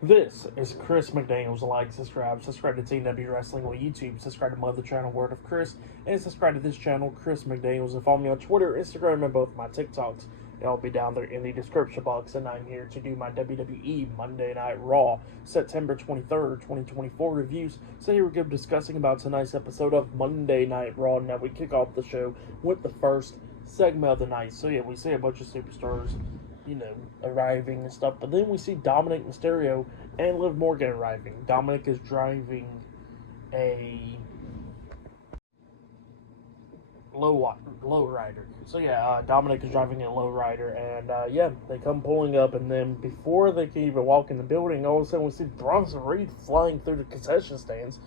This is Chris McDaniels. Like, subscribe to TW Wrestling on YouTube, subscribe to my other channel, Word of Chris, and subscribe to this channel, Chris McDaniels, and follow me on Twitter, Instagram, and both my TikToks. It'll be down there in the description box, and I'm here to do my WWE Monday Night Raw, September 23rd, 2024 reviews. So here we go discussing about tonight's episode of Monday Night Raw. Now we kick off the show with the first segment of the night. So yeah, we see a bunch of superstars arriving and stuff. But then we see Dominic Mysterio and Liv Morgan arriving. Dominic is driving a low rider. So yeah, Dominic is driving a low rider, and they come pulling up, and then before they can even walk in the building, all of a sudden we see Bronson Reed flying through the concession stands.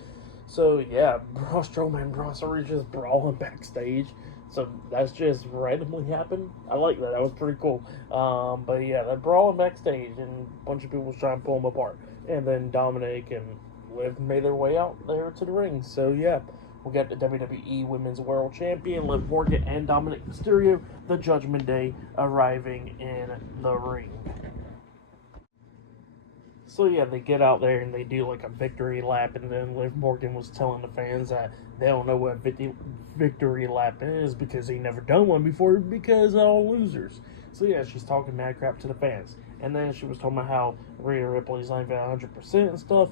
So yeah, Braun Strowman and Bronson Reed just brawling backstage. So that's just randomly happened. I like that. That was pretty cool. But yeah, they're brawling backstage, and a bunch of people was trying to pull them apart. And then Dominic and Liv made their way out there to the ring. So yeah, we got the WWE Women's World Champion Liv Morgan and Dominic Mysterio, the Judgment Day, arriving in the ring. So yeah, they get out there and they do like a victory lap, and then Liv Morgan was telling the fans that they don't know what victory lap is because he never done one before because they're all losers. So yeah, she's talking mad crap to the fans, and then she was talking about how Rhea Ripley's not even 100% and stuff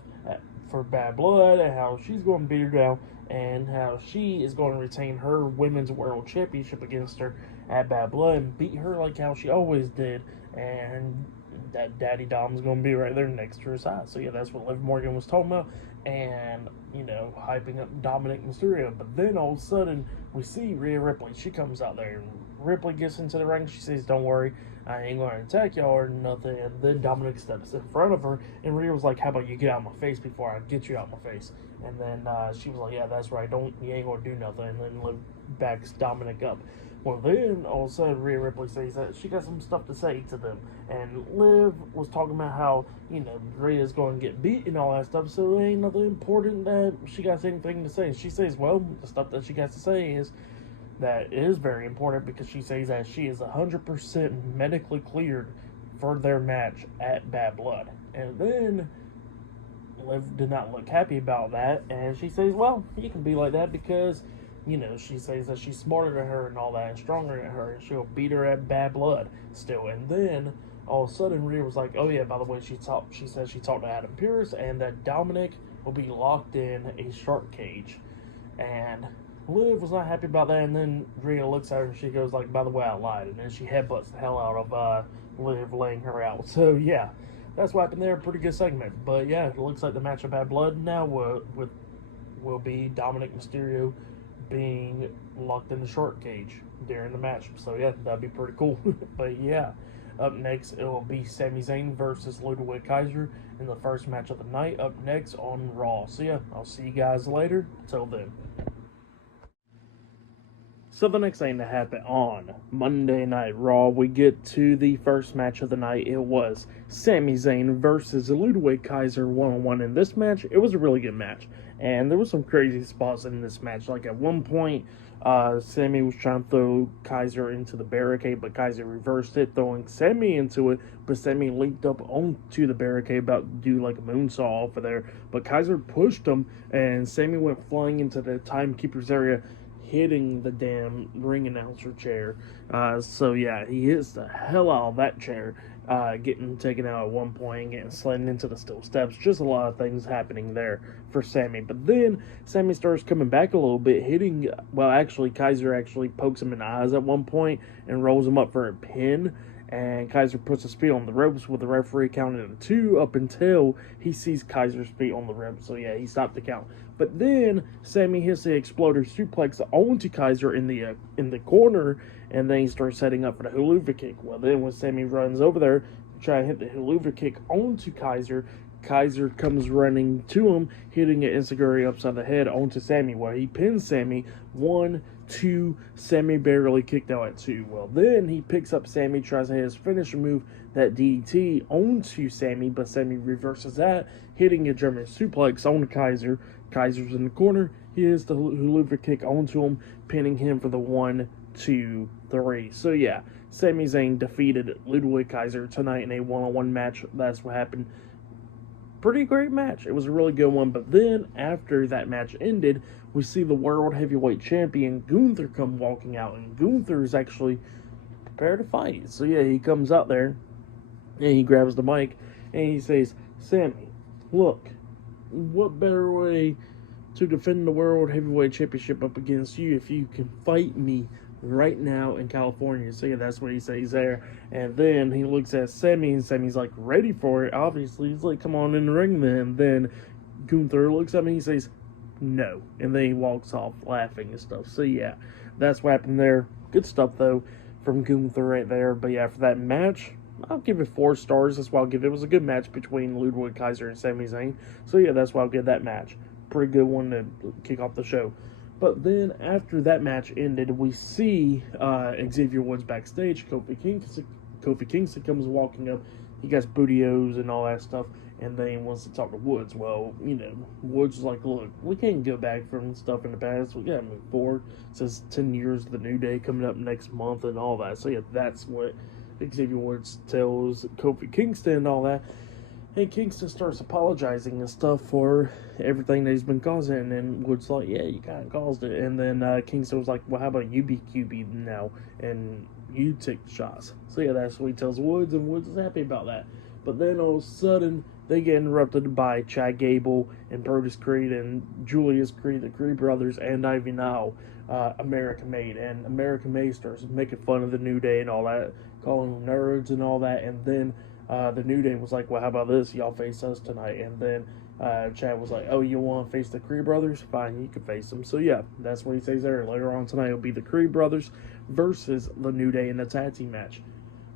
for Bad Blood, and how she's going to beat her down, and how she is going to retain her Women's World Championship against her at Bad Blood and beat her like how she always did, and that Daddy Dom's going to be right there next to her side. So yeah, that's what Liv Morgan was talking about, and hyping up Dominic Mysterio. But then all of a sudden we see Rhea Ripley. She comes out there, and Ripley gets into the ring. She says, "Don't worry, I ain't going to attack y'all or nothing." And then Dominic steps in front of her, and Rhea was like, "How about you get out of my face before I get you out of my face?" And then she was like, "Yeah, that's right. You ain't going to do nothing." And then Liv backs Dominic up. Well, then all of a sudden Rhea Ripley says that she got some stuff to say to them, and Liv was talking about how Rhea's going to get beat and all that stuff, so it ain't nothing important that she got anything to say. And she says, well, the stuff that she got to say is that it is very important because she says that she is 100% medically cleared for their match at Bad Blood. And then Liv did not look happy about that, and she says, well, you can be like that because she says that she's smarter than her and all that, and stronger than her, and she'll beat her at Bad Blood still. And then all of a sudden Rhea was like, oh yeah, by the way, she said she talked to Adam Pearce, and that Dominic will be locked in a shark cage. And Liv was not happy about that, and then Rhea looks at her and she goes like, by the way, I lied. And then she headbutts the hell out of Liv, laying her out. So yeah, that's what happened there. Pretty good segment. But yeah, it looks like the match of Bad Blood now will be Dominic Mysterio being locked in the shark cage during the match. So yeah, that'd be pretty cool. But yeah, up next it will be Sami Zayn versus Ludwig Kaiser in the first match of the night, up next on Raw. So yeah, I'll see you guys later. Till then. So the next thing that happened on Monday Night Raw, we get to the first match of the night. It was Sami Zayn versus Ludwig Kaiser one-on-one. In this match, it was a really good match, and there was some crazy spots in this match. Like at one point, Sami was trying to throw Kaiser into the barricade, but Kaiser reversed it, throwing Sami into it. But Sami leaped up onto the barricade, about to do like a moonsault over there. But Kaiser pushed him, and Sami went flying into the timekeeper's area, hitting the damn ring announcer chair. So yeah, he hits the hell out of that chair, getting taken out at one point, getting sliding into the steel steps. Just a lot of things happening there for Sami. But then Sami starts coming back a little bit, actually Kaiser actually pokes him in the eyes at one point and rolls him up for a pin. And Kaiser puts his feet on the ropes with the referee counting to 2 up until he sees Kaiser's feet on the ropes. So yeah, he stopped the count. But then Sami hits the exploder suplex onto Kaiser in the corner, and then he starts setting up for the Helluva kick. Well, then when Sami runs over there to try to hit the Helluva kick onto Kaiser, Kaiser comes running to him, hitting an enziguri upside the head onto Sami, where he pins Sami 1, 2. Sami barely kicked out at 2. Well, then he picks up Sami, tries to hit his finisher move, that DDT, onto Sami, but Sami reverses that, hitting a German suplex on Kaiser. Kaiser's in the corner. He hits the Helluva kick onto him, pinning him for the 1, 2, 3. So yeah, Sami Zayn defeated Ludwig Kaiser tonight in a one-on-one match. That's what happened. pretty great match. It was a really good one. But then after that match ended, we see the World Heavyweight Champion Gunther come walking out, and Gunther is actually prepared to fight. So yeah, he comes out there and he grabs the mic and he says, "Sammy, look, what better way to defend the World Heavyweight Championship up against you if you can fight me right now in California?" So yeah, that's what he says there. And then he looks at Sammy, and Sammy's like, ready for it, obviously. He's like, come on in the ring then. And then Gunther looks at me, he says, no. And then he walks off laughing and stuff. So yeah, that's what happened there. Good stuff though from Gunther right there. But yeah, for that match, I'll give it 4 stars. That's why I'll give it. It was a good match between Ludwig Kaiser and Sami Zayn. So yeah, that's why I'll give that match. Pretty good one to kick off the show. But then after that match ended, we see Xavier Woods backstage. Kofi Kingston comes walking up. He got bootios and all that stuff, and then he wants to talk to Woods. Well, Woods is like, look, we can't go back from stuff in the past. We gotta move forward. It says 10 years of the New Day coming up next month and all that. So yeah, that's what Xavier Woods tells Kofi Kingston and all that. And Kingston starts apologizing and stuff for everything that he's been causing. And Woods like, yeah, you kind of caused it. And then Kingston was like, well, how about you be QB now and you take the shots? So yeah, that's what he tells Woods, and Woods is happy about that. But then all of a sudden, they get interrupted by Chad Gable and Brodus Creed and Julius Creed, the Creed brothers, and Ivy Nile, American Made. And American Made starts making fun of the New Day and all that, calling them nerds and all that. And then the New Day was like, well, how about this? Y'all face us tonight. And then Chad was like, oh, you want to face the Creed brothers? Fine, you can face them. So yeah, that's what he says there. Later on tonight, it'll be the Creed brothers versus the New Day in the tag team match.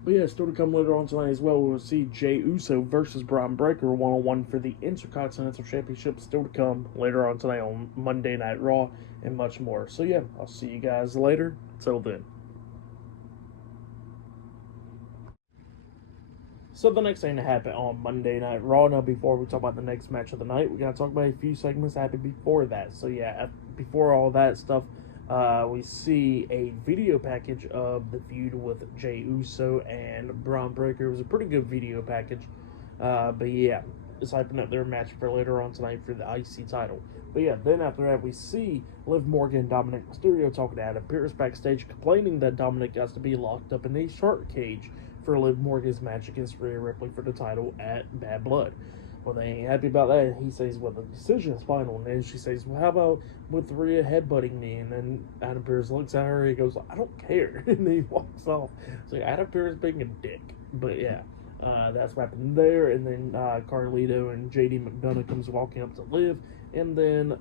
But yeah, still to come later on tonight as well, we'll see Jey Uso versus Braun Breaker 1-on-1 for the Intercontinental Championship. Still to come later on tonight on Monday Night Raw and much more. So yeah, I'll see you guys later. Till then. So the next thing that happened on Monday Night Raw, now before we talk about the next match of the night, we got to talk about a few segments that happened before that. So yeah, before all that stuff, we see a video package of the feud with Jey Uso and Braun Breaker. It was a pretty good video package. But yeah, it's hyping up their match for later on tonight for the IC title. But yeah, then after that, we see Liv Morgan and Dominic Mysterio talking to Adam Pearce backstage, complaining that Dominic has to be locked up in a shark cage for Liv Morgan's match against Rhea Ripley for the title at Bad Blood. Well, they ain't happy about that. He says, well, the decision is final. And then she says, well, how about with Rhea headbutting me? And then Adam Pearce looks at her and he goes, I don't care. And then he walks off. So Adam Pearce being a dick. But yeah, that's what happened there. And then Carlito and JD McDonough comes walking up to Liv. And then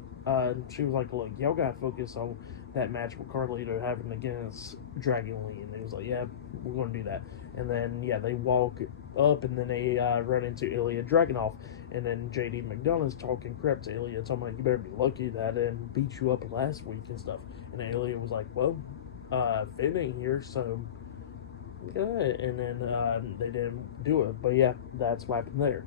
she was like, look, y'all got to focus on that match with Carlito having against Dragon Lee. And he was like, yeah, we're going to do that. And then, yeah, they walk up, and then they run into Ilya Dragunov. And then JD McDonough's talking crap to Ilya, talking like, you better be lucky that I didn't beat you up last week and stuff. And then Ilya was like, well, Finn ain't here, so good. And then they didn't do it. But yeah, that's what happened there.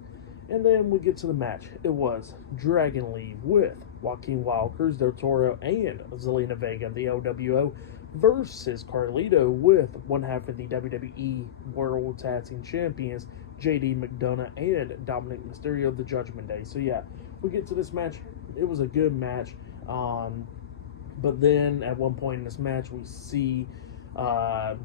And then we get to the match. It was Dragon Lee with Joaquin Wild, Cruz del Toro, and Zelina Vega, the LWO, versus Carlito with one half of the WWE World Tag Team Champions, JD McDonough and Dominic Mysterio, the Judgment Day. So yeah, we get to this match. It was a good match. But then at one point in this match, we see the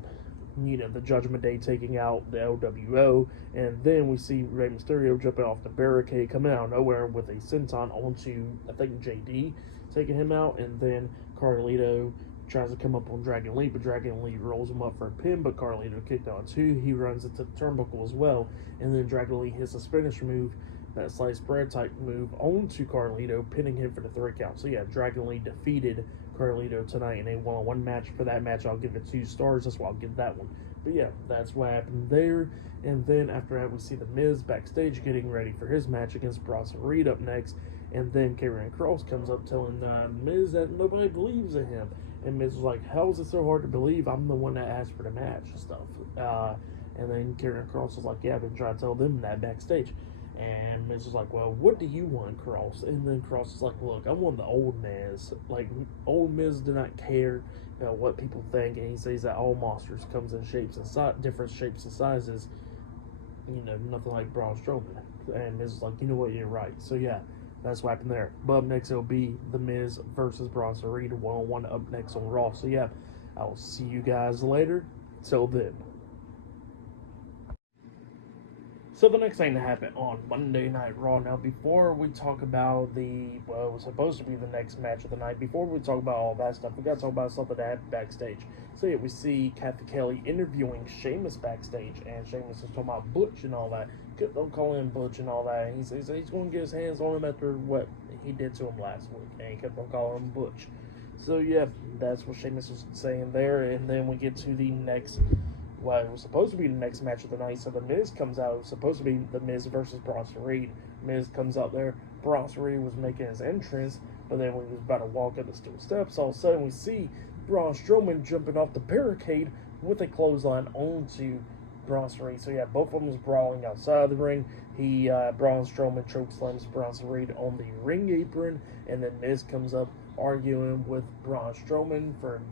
Judgment Day taking out the LWO, and then we see Rey Mysterio jumping off the barricade, coming out of nowhere with a senton onto, I think, JD, taking him out, and then Carlito tries to come up on Dragon Lee, but Dragon Lee rolls him up for a pin, but Carlito kicked out too. He runs into the turnbuckle as well, and then Dragon Lee hits a Spanish move, that sliced bread type move, onto Carlito, pinning him for the 3 count. So yeah, Dragon Lee defeated Carlito tonight in a one-on-one match. For that match, I'll give it 2 stars. That's why I'll give that one. But yeah, that's what happened there. And then after that, we see The Miz backstage getting ready for his match against Bronson Reed up next. And then Karrion Kross comes up telling Miz that nobody believes in him. And Miz was like, how is it so hard to believe? I'm the one that asked for the match and stuff. And then Karrion Kross was like, yeah, I've been trying to tell them that backstage. And Miz was like, well, what do you want, Kross? And then Kross was like, look, I want the old Miz. Like, old Miz did not care what people think. And he says that all monsters comes in shapes and different shapes and sizes. nothing like Braun Strowman. And Miz was like, you know what, you're right. So yeah, that's what happened there. But up next it'll be The Miz versus Bronson Reed 1-on-1 up next on Raw. So yeah, I will see you guys later. Till then. So the next thing to happen on Monday Night Raw. Now, before we talk about it was supposed to be the next match of the night. Before we talk about all that stuff, we got to talk about something that happened backstage. So yeah, we see Kathy Kelly interviewing Sheamus backstage, and Sheamus is talking about Butch and all that. Don't call him Butch and all that. And he says he's going to get his hands on him after what he did to him last week, and he kept on calling him Butch. So yeah, that's what Sheamus was saying there, and then we get to the next. Well, it was supposed to be the next match of the night, so The Miz comes out. It was supposed to be The Miz versus Bronson Reed. Miz comes out there. Bronson Reed was making his entrance, but then when he was about to walk up the steel steps, all of a sudden we see Braun Strowman jumping off the barricade with a clothesline onto Bronson Reed. So yeah, both of them was brawling outside the ring. Braun Strowman chokeslams Bronson Reed on the ring apron, and then Miz comes up arguing with Braun Strowman for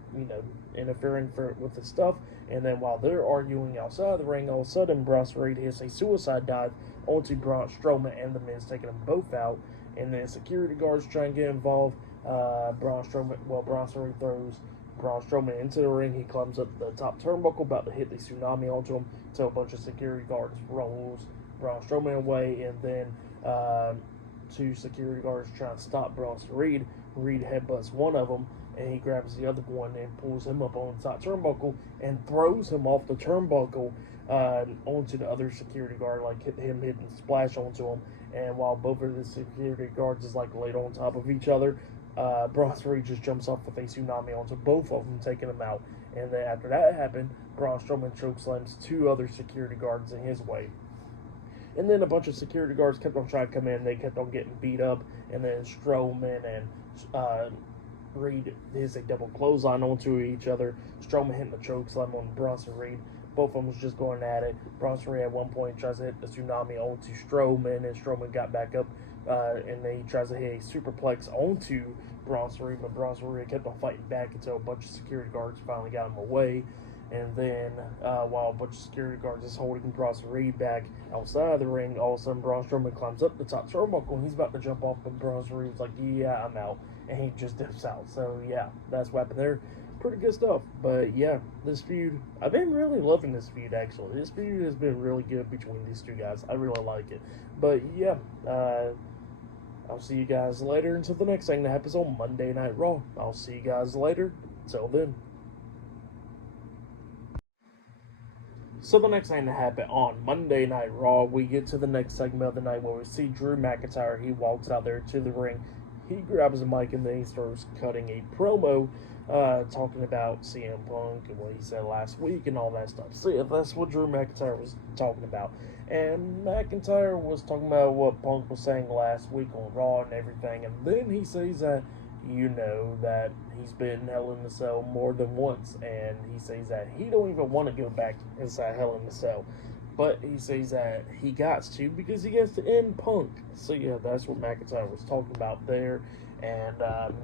interfering with the stuff. And then while they're arguing outside the ring, all of a sudden Bronson Reed hits a suicide dive onto Braun Strowman, and the Miz taking them both out. And then security guards try and get involved. Bronson Reed throws Braun Strowman into the ring. He climbs up the top turnbuckle, about to hit the tsunami onto him. So a bunch of security guards rolls Braun Strowman away, and then two security guards try to stop Bronson Reed. Reed headbutts one of them, and he grabs the other one and pulls him up on the top turnbuckle and throws him off the turnbuckle onto the other security guard, like him hitting splash onto him. And while both of the security guards is like laid on top of each other, Bronson Reed just jumps off with a tsunami onto both of them, taking them out. And then after that happened, Braun Strowman chokeslams two other security guards in his way. And then a bunch of security guards kept on trying to come in. They kept on getting beat up. And then Strowman and Reed hits a double clothesline onto each other. Strowman hitting the chokeslam on Bronson Reed. Both of them was just going at it. Bronson Reed at one point tries to hit the tsunami onto Strowman, and Strowman got back up, and then he tries to hit a superplex onto Bronson Reed, but Bronson Reed kept on fighting back until a bunch of security guards finally got him away. And then while a bunch of security guards is holding Bronson Reed back outside the ring, all of a sudden Braun Strowman climbs up the top turnbuckle, and he's about to jump off, but Bronson Reed's like, yeah, I'm out. And he just dips out. So yeah, that's what happened there. Pretty good stuff. But yeah, this feud, I've been really loving this feud, actually. This feud has been really good between these two guys. I really like it. But yeah, I'll see you guys later until the next thing that happens on Monday Night Raw. I'll see you guys later. Till then. So the next thing to happen on Monday Night Raw, we get to the next segment of the night where we see Drew McIntyre. He walks out there to the ring. He grabs a mic and then he starts cutting a promo talking about CM Punk and what he said last week and all that stuff. So yeah, that's what Drew McIntyre was talking about. And McIntyre was talking about what Punk was saying last week on Raw and everything. And then he says that, that he's been in Hell in a Cell more than once. And he says that he don't even want to go back inside Hell in a Cell. But he says that he got to because he gets to end Punk. So yeah, that's what McIntyre was talking about there. And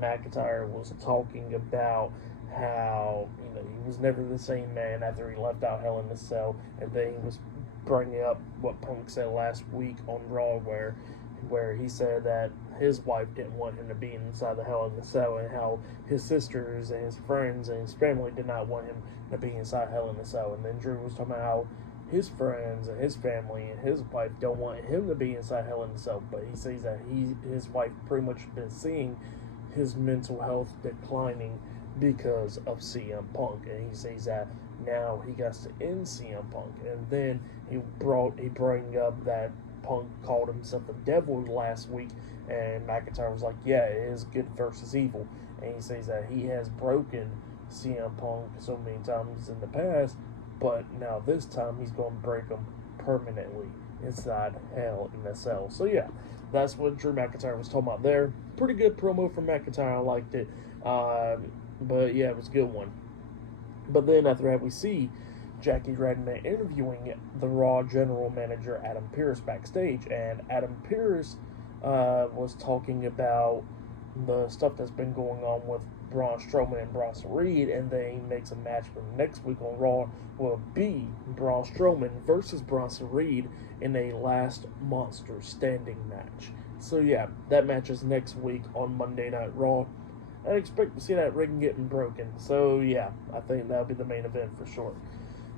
McIntyre was talking about how, he was never the same man after he left out Hell in a Cell. And then he was bringing up what Punk said last week on Raw where he said that his wife didn't want him to be inside the Hell in a Cell, and how his sisters and his friends and his family did not want him to be inside Hell in a Cell. And then Drew was talking about how his friends and his family and his wife don't want him to be inside Hell in a Cell, but he says that his wife pretty much been seeing his mental health declining because of CM Punk, and he says that now he got to end CM Punk. And then he brought up that Punk called himself the devil last week, and McIntyre was like, yeah, it is good versus evil. And he says that he has broken CM Punk so many times in the past, but now this time he's going to break him permanently inside Hell in a Cell. So yeah, that's what Drew McIntyre was talking about there. Pretty good promo from McIntyre. I liked it. But yeah, it was a good one. But then after that, we see Jackie Redman interviewing the Raw general manager Adam Pearce backstage, and Adam Pearce was talking about the stuff that's been going on with Braun Strowman and Bronson Reed, and then he makes a match for next week on Raw will be Braun Strowman versus Bronson Reed in a last monster standing match. So yeah, that match is next week on Monday Night Raw. I expect to see that ring getting broken. So yeah, I think that'll be the main event for sure.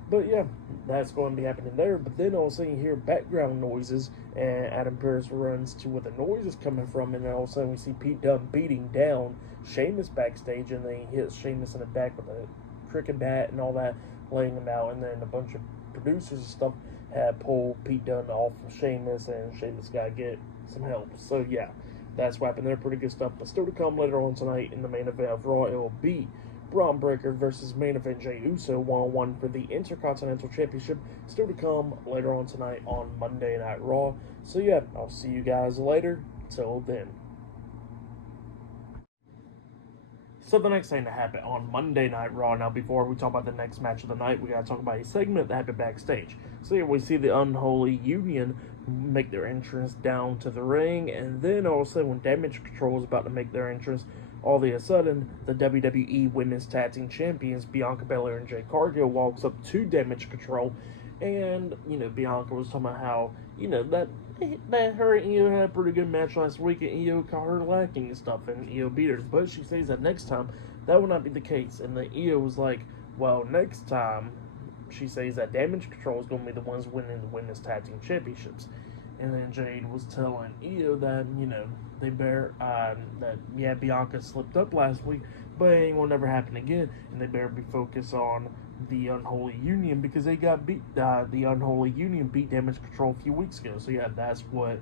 But yeah, that's going to be happening there. But then all of a sudden you hear background noises, and Adam Pearce runs to where the noise is coming from, and then all of a sudden we see Pete Dunne beating down Sheamus backstage, and then he hits Sheamus in the back with a cricket bat and all that, laying him out, and then a bunch of producers and stuff had pulled Pete Dunne off of Sheamus, and Sheamus got to get some help. So yeah, that's what happened there. Pretty good stuff. But still to come later on tonight in the main event of Raw, it will be Braun Breaker versus main event Jey Uso 1-on-1 for the Intercontinental Championship. Still to come later on tonight on Monday Night Raw. So yeah, I'll see you guys later. Till then. So the next thing to happen on Monday Night Raw, now before we talk about the next match of the night, we got to talk about a segment that happened backstage. So yeah, we see the Unholy Union make their entrance down to the ring, and then all of a sudden when Damage Control is about to make their entrance, all of a sudden the WWE Women's Tag Team Champions Bianca Belair and Jade Cargill walks up to Damage Control, and Bianca was talking about how that her and Io had a pretty good match last week, and Io caught her lacking and stuff, and Io beat her. But she says that next time that will not be the case, and then Io was like, well, next time she says that Damage Control is going to be the ones winning the Women's Tag Team Championships. And then Jade was telling Io that, they Bianca slipped up last week, but it ain't going to never happen again. And they better be focused on the Unholy Union because they got beat. The Unholy Union beat Damage Control a few weeks ago. So yeah, that's what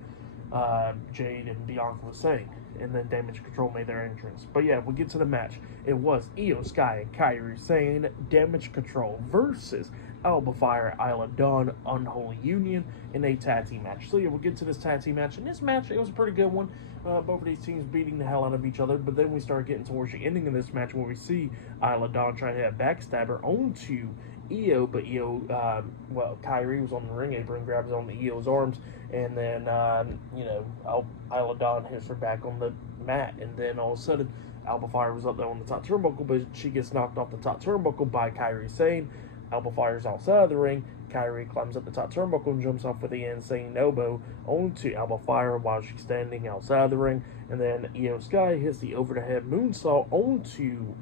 Jade and Bianca was saying. And then Damage Control made their entrance. But yeah, we'll get to the match. It was Io Sky and Kairi Sane, Damage Control versus Alba Fire, Isla Dawn, Unholy Union in a tag team match. So yeah, we'll get to this tag team match. And this match, it was a pretty good one. Both of these teams beating the hell out of each other. But then we start getting towards the ending of this match where we see Isla Dawn trying to hit a backstabber onto Io, but Kairi was on the ring apron, grabs onto Io's arms, and then, Isla Dawn hits her back on the mat, and then all of a sudden, Alba Fire was up there on the top turnbuckle, but she gets knocked off the top turnbuckle by Kairi Sane. Alba Fire's outside of the ring. Kairi climbs up the top turnbuckle and jumps off with the insane elbow onto Alba Fire while she's standing outside of the ring, and then Io Sky hits the over-the-head moonsault onto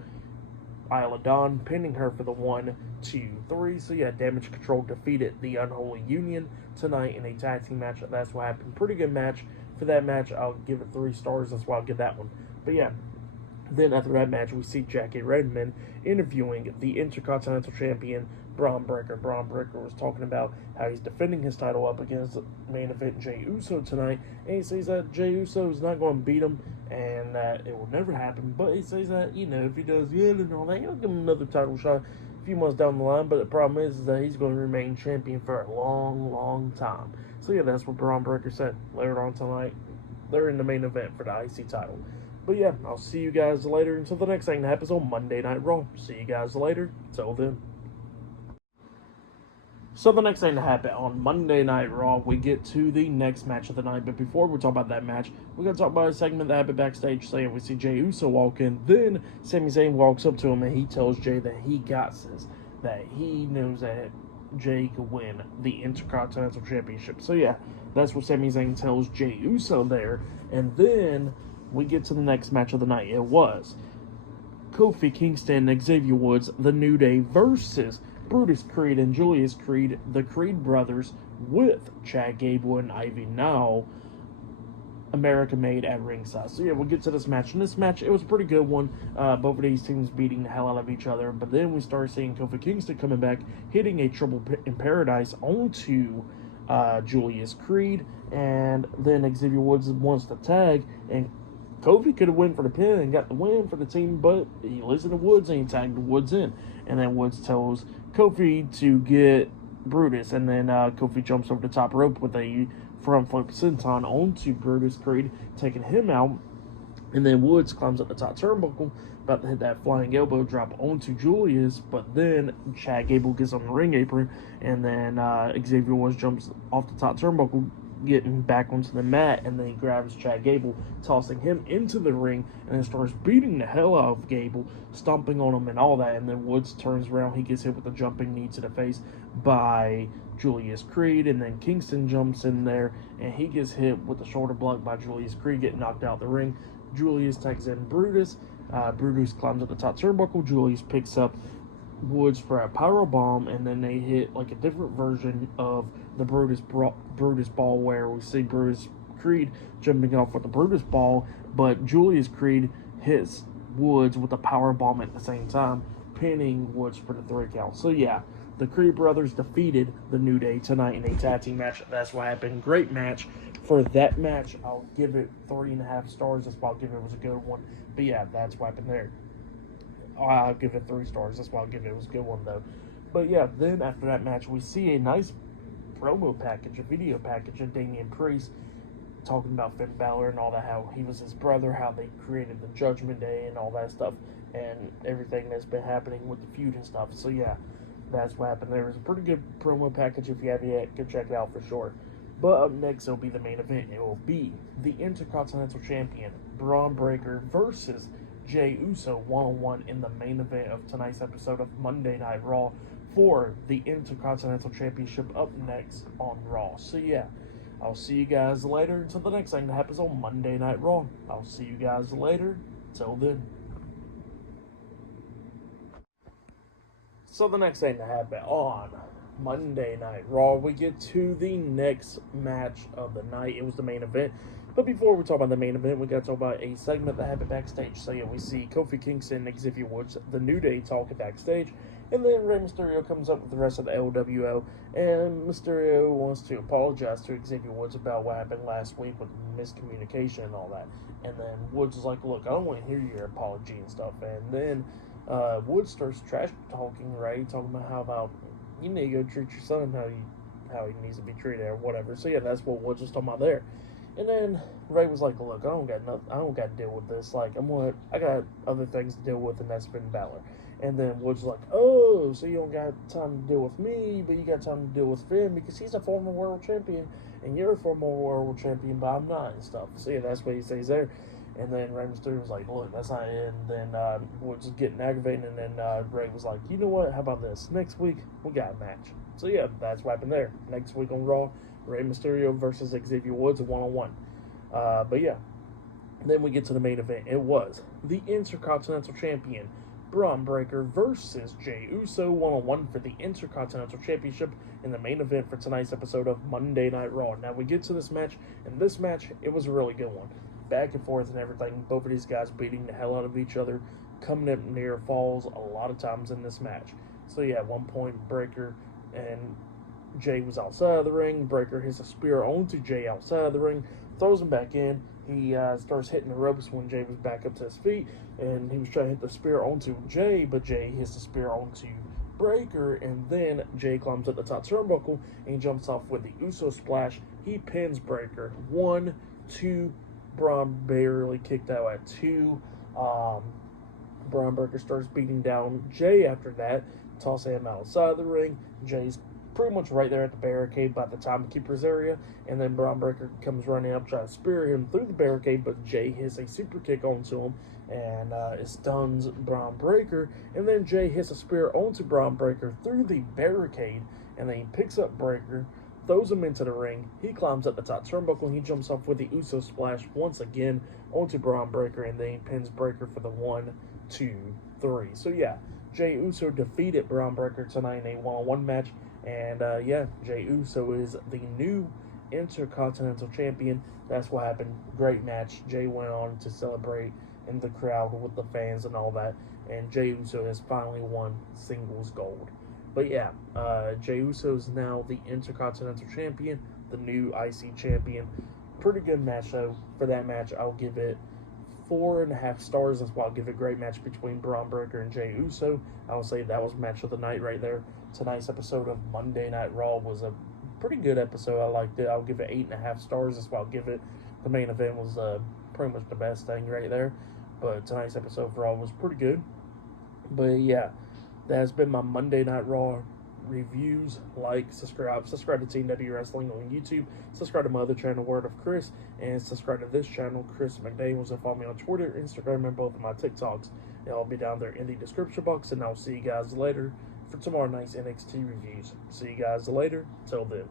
Isla Dawn, pinning her for the 1, 2, 3. So yeah, Damage Control defeated the Unholy Union tonight in a tag team match. That's what happened. Pretty good match. For that match, I'll give it 3 stars. That's why I'll give that one. But yeah, then after that match, we see Jackie Redmond interviewing the Intercontinental Champion Braun Breaker. Braun Breaker was talking about how he's defending his title up against main event Jey Uso tonight, and he says that Jey Uso is not going to beat him and that it will never happen, but he says that, if he does good and all that, he'll give him another title shot a few months down the line, but the problem is that he's going to remain champion for a long, long time. So yeah, that's what Braun Breaker said. Later on tonight, they're in the main event for the IC title. But yeah, I'll see you guys later until the next thing that happens on Monday Night Raw. See you guys later. Till then. So the next thing to happen on Monday Night Raw, we get to the next match of the night. But before we talk about that match, we're going to talk about a segment that happened backstage. Saying we see Jey Uso walk in. Then Sami Zayn walks up to him and he tells Jey that he got this. That he knows that Jey could win the Intercontinental Championship. So yeah, that's what Sami Zayn tells Jey Uso there. And then we get to the next match of the night. It was Kofi Kingston and Xavier Woods, The New Day versus Brutus Creed and Julius Creed, the Creed brothers, with Chad Gable and Ivy Now, America Made at ringside. So yeah, we'll get to this match. In this match, it was a pretty good one. Both of these teams beating the hell out of each other. But then we started seeing Kofi Kingston coming back, hitting a Trouble in Paradise onto Julius Creed. And then Xavier Woods wants to tag, and Kofi could have went for the pin and got the win for the team, but he lives in the Woods and he tagged the Woods in. And then Woods tells Kofi to get Brutus, and then Kofi jumps over the top rope with a front flip senton onto Brutus Creed, taking him out. And then Woods climbs up the top turnbuckle, about to hit that flying elbow drop onto Julius, but then Chad Gable gets on the ring apron, and then Xavier Woods jumps off the top turnbuckle, getting back onto the mat, and then he grabs Chad Gable, tossing him into the ring, and then starts beating the hell out of Gable, stomping on him and all that. And then Woods turns around, he gets hit with a jumping knee to the face by Julius Creed, and then Kingston jumps in there, and he gets hit with a shoulder block by Julius Creed, getting knocked out the ring. Julius tags in Brutus. Brutus climbs up the top turnbuckle. Julius picks up Woods for a power bomb, and then they hit like a different version of the Brutus ball, where we see Brutus Creed jumping off with the Brutus ball, but Julius Creed hits Woods with a power bomb at the same time, pinning Woods for the 3 count. So yeah, the Creed brothers defeated the New Day tonight in a tag team match. That's what happened. Great match. For that match, I'll give it 3.5 stars. That's why I'll give it was a good one. But yeah, that's what happened there. I'll give it 3 stars. That's why I'll give it was a good one, though. But yeah, then after that match, we see a nice promo package, a video package of Damian Priest talking about Finn Balor and all that, how he was his brother, how they created the Judgment Day and all that stuff, and everything that's been happening with the feud and stuff. So yeah, that's what happened there. It was a pretty good promo package. If you haven't yet, go check it out for sure. But up next, it'll be the main event. It will be the Intercontinental Champion, Braun Breaker, versus Jey Uso one-on-one in the main event of tonight's episode of Monday Night Raw for the Intercontinental Championship up next on Raw. So yeah, I'll see you guys later until the next thing that happens on Monday Night Raw. I'll see you guys later. Till then. So the next thing that happened on Monday Night Raw, we get to the next match of the night. It was the main event. But before we talk about the main event, we got to talk about a segment that happened backstage. So yeah, we see Kofi Kingston and Xavier Woods, the New Day, talking backstage. And then Rey Mysterio comes up with the rest of the LWO. And Mysterio wants to apologize to Xavier Woods about what happened last week with miscommunication and all that. And then Woods is like, look, I don't want to hear your apology and stuff. And then Woods starts trash talking Rey, talking about how you need to go treat your son how he needs to be treated or whatever. So yeah, that's what Woods was talking about there. And then Rey was like, look, I don't got to deal with this. Like, I got other things to deal with, and that's Finn Balor. And then Woods was like, oh, so you don't got time to deal with me, but you got time to deal with Finn because he's a former world champion, and you're a former world champion, but I'm not and stuff. So yeah, that's what he says there. And then Rey Mysterio was like, look, that's not it. And then Woods was getting aggravated, and then Rey was like, you know what, how about this? Next week, we got a match. So yeah, that's what happened there. Next week on Raw, Rey Mysterio versus Xavier Woods, one-on-one. But yeah, then we get to the main event. It was the Intercontinental Champion, Braun Breaker, versus Jey Uso, one-on-one for the Intercontinental Championship in the main event for tonight's episode of Monday Night Raw. Now we get to this match, and this match, it was a really good one. Back and forth and everything. Both of these guys beating the hell out of each other, coming up near falls a lot of times in this match. So yeah, at one point, Breaker and Jey was outside of the ring. Breaker hits a spear onto Jey outside of the ring, throws him back in. He starts hitting the ropes when Jey was back up to his feet, and he was trying to hit the spear onto Jey, but Jey hits the spear onto Breaker, and then Jey climbs up the top turnbuckle, and he jumps off with the Uso splash. He pins Breaker. 1, 2, Braun barely kicked out at 2. Braun Breaker starts beating down Jey after that, tossing him outside the ring. Jey's pretty much right there at the barricade by the timekeeper's area, and then Braun Breaker comes running up trying to spear him through the barricade, but Jey hits a super kick onto him, and it stuns Braun Breaker, and then Jey hits a spear onto Braun Breaker through the barricade, and then he picks up Breaker, throws him into the ring. He climbs up the top turnbuckle, and he jumps off with the Uso splash once again onto Braun Breaker, and then he pins Breaker for the 1, 2, 3. So yeah, Jey Uso defeated Braun Breaker tonight in a one-on-one match. And yeah, Jey Uso is the new Intercontinental Champion. That's what happened. Great match. Jey went on to celebrate in the crowd with the fans and all that. And Jey Uso has finally won singles gold. But yeah, Jey Uso is now the Intercontinental Champion, the new IC Champion. Pretty good match though. For that match, I'll give it 4.5 stars. That's why I'll give it a great match between Braun Breaker and Jey Uso. I would say that was match of the night right there. Tonight's episode of Monday Night Raw was a pretty good episode. I liked it. I'll give it 8.5 stars. That's why I'll give it. The main event was pretty much the best thing right there. But tonight's episode for Raw was pretty good. But yeah, that has been my Monday Night Raw reviews, like, subscribe to Team W Wrestling on YouTube, subscribe to my other channel, Word of Chris, and subscribe to this channel, Chris McDaniels, and follow me on Twitter, Instagram, and both of my TikToks. It'll all be down there in the description box, and I'll see you guys later for tomorrow night's NXT reviews. See you guys later. Till then.